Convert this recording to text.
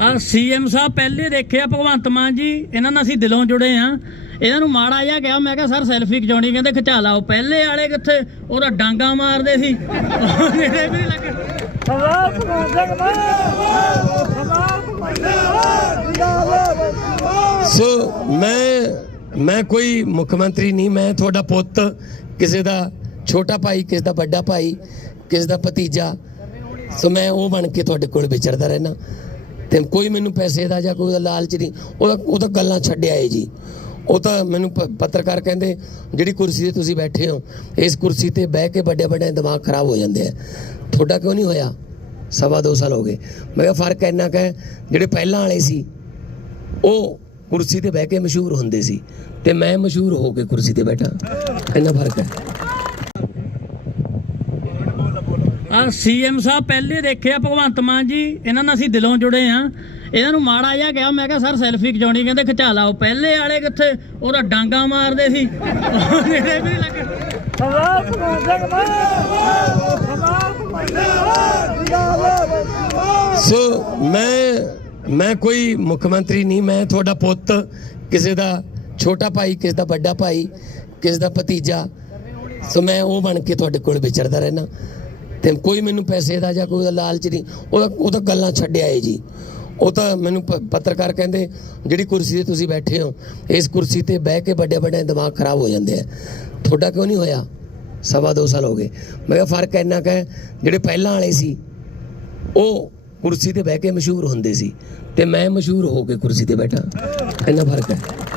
ਆ ਸੀਐਮ ਸਾਹਿਬ ਪਹਿਲੇ ਦੇਖਿਆ ਭਗਵੰਤ ਮਾਨ ਜੀ ਇਹਨਾਂ ਨਾਲ ਅਸੀਂ ਦਿਲੋਂ ਜੁੜੇ ਆ ਇਹਨਾਂ ਨੂੰ ਮਾੜਾ ਜਿਹਾ ਕਿਹਾ ਮੈਂ ਕਿਹਾ ਸਰ ਸੈਲਫੀ ਖਿਚਾਉਣੀ। ਕਹਿੰਦੇ ਖਿਚਾ ਲਾਓ। ਪਹਿਲੇ ਵਾਲੇ ਕਿੱਥੇ? ਉਹਦਾ ਡਾਂਗਾ ਮਾਰਦੇ ਸੀ। ਮੇਰੇ ਵੀ ਲੱਗੇ ਸੋ ਮੈਂ ਮੈਂ ਕੋਈ ਮੁੱਖ ਮੰਤਰੀ ਨਹੀਂ ਮੈਂ ਤੁਹਾਡਾ ਪੁੱਤ ਕਿਸੇ ਦਾ ਛੋਟਾ ਭਾਈ ਕਿਸੇ ਦਾ ਵੱਡਾ ਭਾਈ ਕਿਸੇ ਦਾ ਭਤੀਜਾ। ਸੋ ਮੈਂ ਉਹ ਬਣ ਕੇ ਤੁਹਾਡੇ ਕੋਲ ਵਿਚਰਦਾ ਰਹਿਣਾ ਤੇ ਕੋਈ ਮੈਨੂੰ ਪੈਸੇ ਦਾ ਜਾਂ ਕੋਈ ਉਹਦਾ ਲਾਲਚ ਨਹੀਂ, ਉਹ ਉਹ ਤਾਂ ਗੱਲਾਂ ਛੱਡਿਆ ਏ ਜੀ। ਉਹ ਤਾਂ ਮੈਨੂੰ ਪ- ਪੱਤਰਕਾਰ ਕਹਿੰਦੇ, ਜਿਹੜੀ ਕੁਰਸੀ ਤੇ ਤੁਸੀਂ ਬੈਠੇ ਹੋ, ਇਸ ਕੁਰਸੀ ਤੇ ਬਹਿ ਕੇ ਵੱਡੇ ਵੱਡੇ ਦਿਮਾਗ ਖਰਾਬ ਹੋ ਜਾਂਦੇ ਆ। ਤੁਹਾਡਾ ਕਿਉਂ ਨਹੀਂ ਹੋਇਆ? ਸਵਾ ਦੋ ਸਾਲ ਹੋ ਗਏ। ਮੈਂ ਕਿਹਾ ਫ਼ਰਕ ਇੰਨਾ ਕੁ ਜਿਹੜੇ ਪਹਿਲਾਂ ਵਾਲੇ ਸੀ, ਉਹ ਕੁਰਸੀ ਤੇ ਬਹਿ ਕੇ ਮਸ਼ਹੂਰ ਹੁੰਦੇ ਸੀ। ਤੇ ਮੈਂ ਮਸ਼ਹੂਰ ਹੋ ਕੇ ਕੁਰਸੀ ਤੇ ਬੈਠਾ। ਇੰਨਾ ਫ਼ਰਕ ਹੈ। ਆ ਸੀਐਮ ਸਾਹਿਬ ਪਹਿਲੇ ਦੇਖਿਆ ਭਗਵੰਤ ਮਾਨ ਜੀ, ਇਹਨਾਂ ਨਾਲ ਅਸੀਂ ਦਿਲੋਂ ਜੁੜੇ ਆ ਇਹਨਾਂ ਨੂੰ ਮਾੜਾ ਜਿਹਾ ਕਿਹਾ, ਮੈਂ ਕਿਹਾ, ਸਰ, ਸੈਲਫੀ ਖਿਚਾਉਣੀ, ਕਹਿੰਦੇ, ਖਿਚਾ ਲਾਓ ਪਹਿਲੇ ਵਾਲੇ ਕਿੱਥੇ, ਉਹਦਾ ਡਾਂਗਾ ਮਾਰਦੇ ਸੀ। ਮੇਰੇ ਵੀ ਨੀ ਲੱਗੇ ਭਗਵੰਤ ਮਾਨ ਸੋ ਮੈਂ ਮੈਂ ਕੋਈ ਮੁੱਖ ਮੰਤਰੀ ਨਹੀਂ, ਮੈਂ ਤੁਹਾਡਾ ਪੁੱਤ, ਕਿਸੇ ਦਾ ਛੋਟਾ ਭਾਈ, ਕਿਸੇ ਦਾ ਵੱਡਾ ਭਾਈ, ਕਿਸੇ ਦਾ ਭਤੀਜਾ। ਸੋ ਮੈਂ ਉਹ ਬਣ ਕੇ ਤੁਹਾਡੇ ਕੋਲ ਵਿਚਰਦਾ ਰਹਿਣਾ ਤੇ ਕੋਈ ਮੈਨੂੰ ਪੈਸੇ ਦਾ ਜਾਂ ਕੋਈ ਉਹਦਾ ਲਾਲਚ ਨਹੀਂ, ਉਹ ਉਹ ਤਾਂ ਗੱਲਾਂ ਛੱਡਿਆ ਏ ਜੀ। ਉਹ ਤਾਂ ਮੈਨੂੰ ਪ- ਪੱਤਰਕਾਰ ਕਹਿੰਦੇ, ਜਿਹੜੀ ਕੁਰਸੀ ਤੇ ਤੁਸੀਂ ਬੈਠੇ ਹੋ, ਇਸ ਕੁਰਸੀ ਤੇ ਬਹਿ ਕੇ ਵੱਡੇ ਵੱਡੇ ਦਿਮਾਗ ਖਰਾਬ ਹੋ ਜਾਂਦੇ ਆ। ਤੁਹਾਡਾ ਕਿਉਂ ਨਹੀਂ ਹੋਇਆ? ਸਵਾ ਦੋ ਸਾਲ ਹੋ ਗਏ। ਮੈਂ ਕਿਹਾ, ਫ਼ਰਕ ਇੰਨਾ ਕੁ ਜਿਹੜੇ ਪਹਿਲਾਂ ਵਾਲੇ ਸੀ, ਉਹ ਕੁਰਸੀ ਤੇ ਬਹਿ ਕੇ ਮਸ਼ਹੂਰ ਹੁੰਦੇ ਸੀ। ਤੇ ਮੈਂ ਮਸ਼ਹੂਰ ਹੋ ਕੇ ਕੁਰਸੀ ਤੇ ਬੈਠਾ। ਇੰਨਾ ਫ਼ਰਕ ਹੈ।